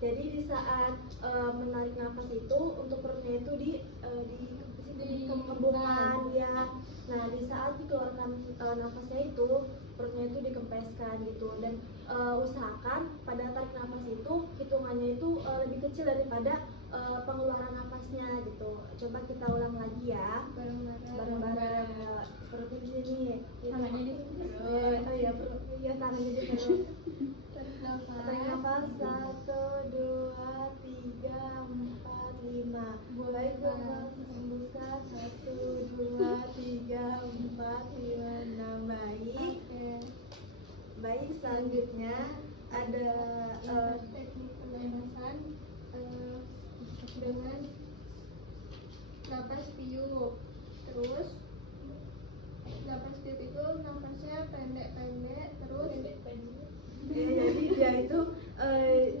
Jadi di saat menarik nafas itu untuk perutnya itu di kembungan ya. Nah di saat dikeluarkan nafasnya itu perutnya itu dikempeskan gitu, dan usahakan pada tarik nafas itu hitungannya itu lebih kecil daripada pengeluaran nafasnya gitu. Coba kita ulang lagi ya, bareng-bareng. Perutnya di sini, tangannya di perut. Oh iya, perut. Iya, tangannya di perut. Tarik nafas 1, 2, 3, 4, 5. Baik, hembuskan 1, 2, 3, 4, 5, 6. Baik. Baik, selanjutnya ada teknik pernapasan dengan napas tiup. Terus napas tiup itu nafasnya pendek-pendek, terus ya, jadi dia itu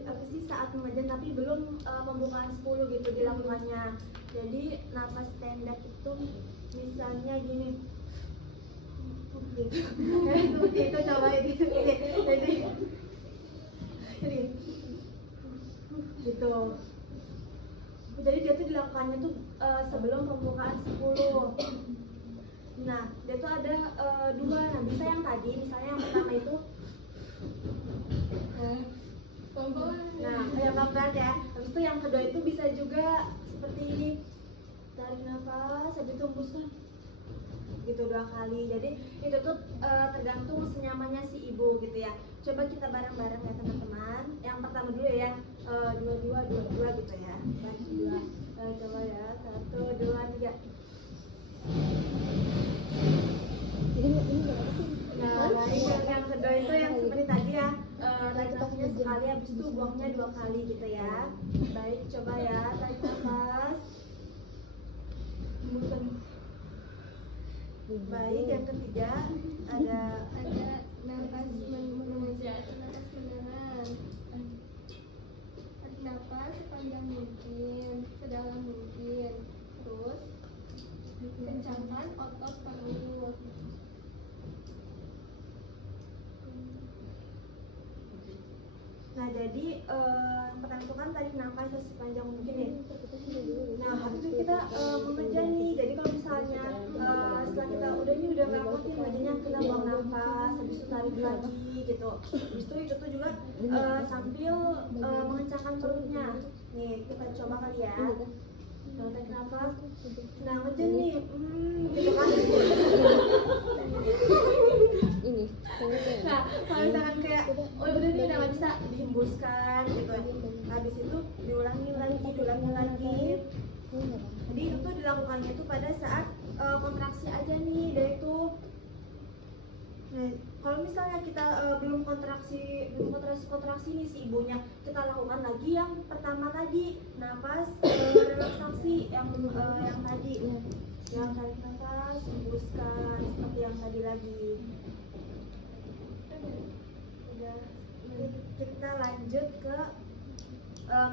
apa sih, saat mengajar tapi belum pembukaan 10 gitu dilakukannya. Jadi napas pendek itu misalnya gini gitu. Seperti itu, coba ini. Jadi gitu. Jadi dia tuh dilakukannya tuh sebelum pembukaan 10. Nah, dia tuh ada dua. Nah, bisa yang tadi, misalnya yang pertama itu nah, kayak pelan ya. Habis itu yang kedua itu bisa juga seperti ini. Tarik nafas, habis itu hembuskan. Gitu 2 kali. Jadi itu tuh tergantung senyamannya si ibu gitu ya. Coba kita bareng-bareng ya teman-teman. Yang pertama dulu ya, 2 gitu ya. Baik, 2. Coba ya, 1, 2, 3. Nah, baik, yang kedua itu yang seperti tadi ya, tarik nafasnya sekali, habis itu buangnya 2 kali gitu ya. Baik, coba ya, tarik nafas, hembuskan. Baik, yang ketiga ada nafas menenang. Tarik nafas sepanjang mungkin, sedalam mungkin. Terus kencangkan otot perut. Nah, jadi yang pertama itu kan tarik nafas sepanjang mungkin ya. Nah, habis itu kita mengejar nih. Jadi kalau misalnya setelah kita udah nggak kuatin ngejanya, kita buang nafas, habis itu tarik lagi gitu. Habis itu tuh juga sambil mengencangkan perutnya. Nih, kita coba kali ya. Kalau tarik nafas, nah ngejar nih, gitu kan. Nah, kalau misalkan kayak oh udah nih udah nggak bisa, dihembuskan gitu. Habis itu diulangi lagi. Jadi itu tuh dilakukannya tuh pada saat kontraksi aja nih, dari itu. Nah, kalau misalnya kita belum kontraksi nih si ibunya, kita lakukan lagi yang pertama tadi, nafas relaksasi yang tadi, yang tarik nafas, hembuskan seperti yang tadi lagi. Udah, kita lanjut ke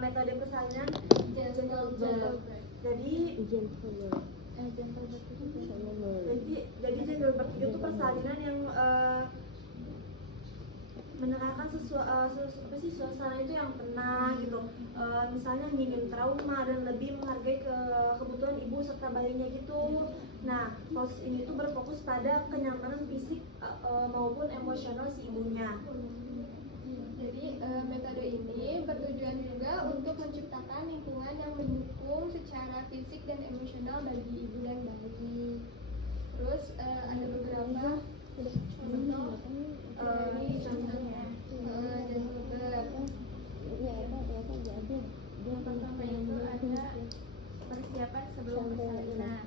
metode persalinan gentle birth. Jadi gentle birth itu persalinan yang menerangkan suasana itu yang tenang gitu. Misalnya minim trauma dan lebih menghargai kebutuhan ibu serta bayinya gitu. Nah, proses ini tuh berfokus pada kenyamanan fisik maupun emosional si ibunya. Jadi metode ini bertujuan juga untuk menciptakan lingkungan yang mendukung secara fisik dan emosional bagi ibu dan bayi. Terus ada beberapa contoh dari contohnya gentle birth. Yang pertama itu ada persiapan sebelum persalinan.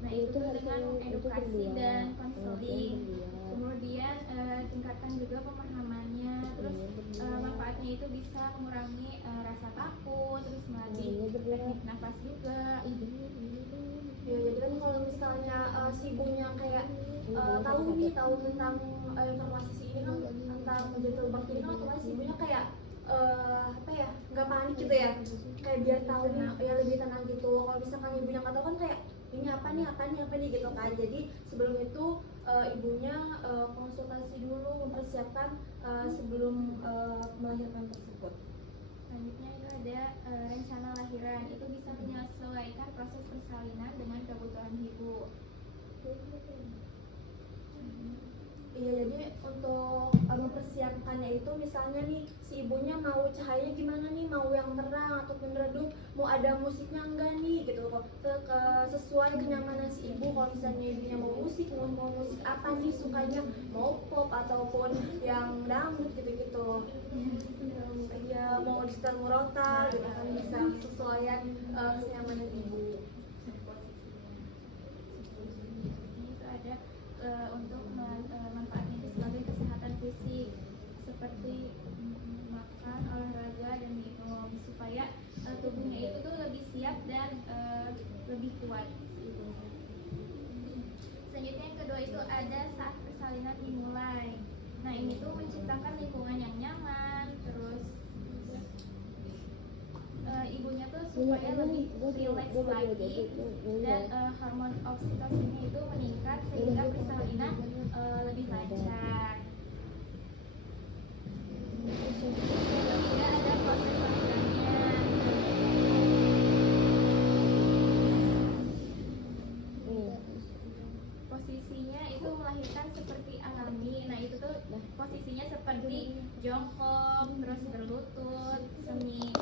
Nah, itu dengan edukasi dan konseling. Kemudian tingkatkan juga pemahamannya. Terus manfaatnya itu bisa mengurangi rasa takut, terus melatih teknik nafas juga. Ya, jadi kan kalau misalnya si ibunya kayak tahu tentang informasi si ini kan, tentang gentle birth ini kan, otomatis ibunya kayak apa ya, nggak panik gitu ya, kayak biar tahu nih ya, lebih tenang gitu. Kalau misalkan ibunya nggak tahu kan kayak ini apa nih gitu kan. Jadi sebelum itu ibunya konsultasi dulu, mempersiapkan sebelum melahirkan tersebut. Selanjutnya itu ada rencana lahiran. Itu bisa menyesuaikan proses persalinan dengan kebutuhan ibu. Iya, jadi untuk mempersiapkannya itu misalnya nih si ibunya mau cahayanya gimana nih, mau yang terang ataupun redup, mau ada musiknya enggak nih gitu loh. Sesuai kenyamanan si ibu. Kalau misalnya ibunya mau musik apa nih sukanya, mau pop ataupun yang dangdut gitu-gitu. Iya, mau disetel murotal gitu kan, bisa sesuaian kenyamanan ibu. Itu ada untuk manfaatnya itu sebagai kesehatan fisik seperti makan, olahraga, dan minum supaya tubuhnya itu tuh lebih siap dan lebih kuat. Selanjutnya yang kedua itu ada saat persalinan dimulai. Nah ini tuh menciptakan lingkungan yang nyaman, terus ibunya tuh supaya lebih rileks lagi, dan hormon oksitosinnya itu meningkat sehingga persalinan lebih lancar. Tidak ada proses lahirannya. Posisinya itu melahirkan seperti alami. Nah itu tuh posisinya seperti jongkok, terus berlutut, semi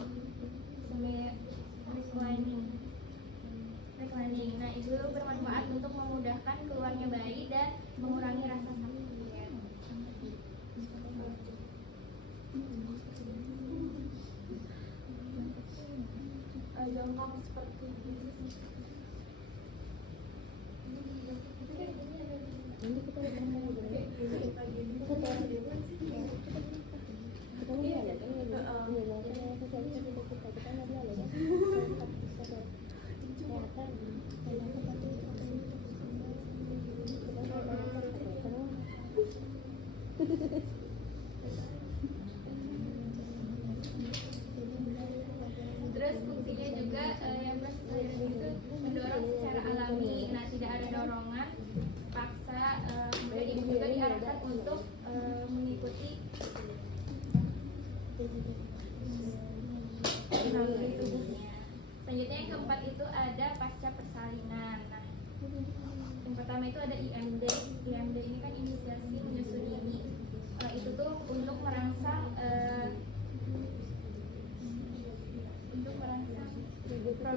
reclining. Nah itu bermanfaat untuk memudahkan keluarnya bayi dan mengurangi rasa sakit. Jongkok seperti ini. Terus fungsinya juga yang persalinan itu mendorong secara alami. Nah tidak ada dorongan paksa. Kemudian ibu juga diarahkan untuk mengikuti naluri tubuhnya. Selanjutnya yang keempat itu ada pasca persalinan. Nah yang pertama itu ada IMD. IMD ini kan inisiasi menyusui dini. Itu tuh untuk merangsang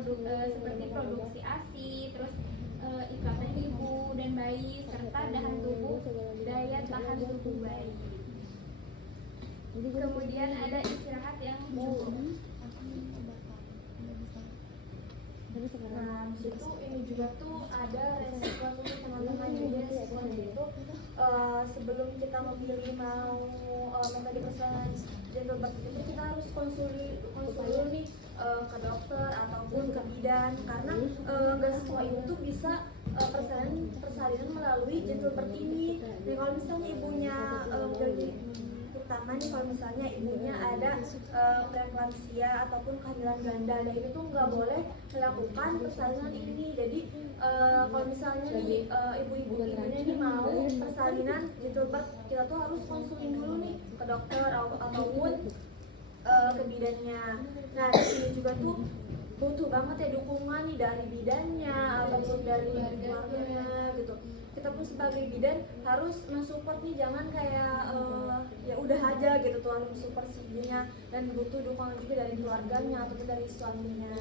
seperti produksi ASI, terus ikatan ibu dan bayi, serta daya tahan tubuh bayi. Kemudian ada istirahat yang cukup. Nah, itu ini juga tuh ada resiko nih teman-teman. Jadi resikonya itu sebelum kita memilih mau metode persalinan gentle birth itu kita harus konsul dulu nih ke dokter ataupun ke bidan, karena nggak semua ibu tuh bisa persalinan melalui gentle birth ini. Jadi kalau misalnya ibunya terutama nih kalau misalnya ibunya ada preeklamsia ataupun kehamilan ganda, dan itu tuh nggak boleh melakukan persalinan ini. Jadi kalau misalnya nih ibunya nih mau persalinan gentle birth, kita tuh harus konsulin dulu nih ke dokter ataupun ke bidannya. Nah di sini juga tuh butuh banget ya dukungan nih dari bidannya ataupun dari keluarganya gitu. Kita pun sebagai bidan harus mensupport nih, jangan kayak ya udah aja gitu tuh, harus mensupport si ibunya, dan butuh dukungan juga dari keluarganya ataupun dari suaminya.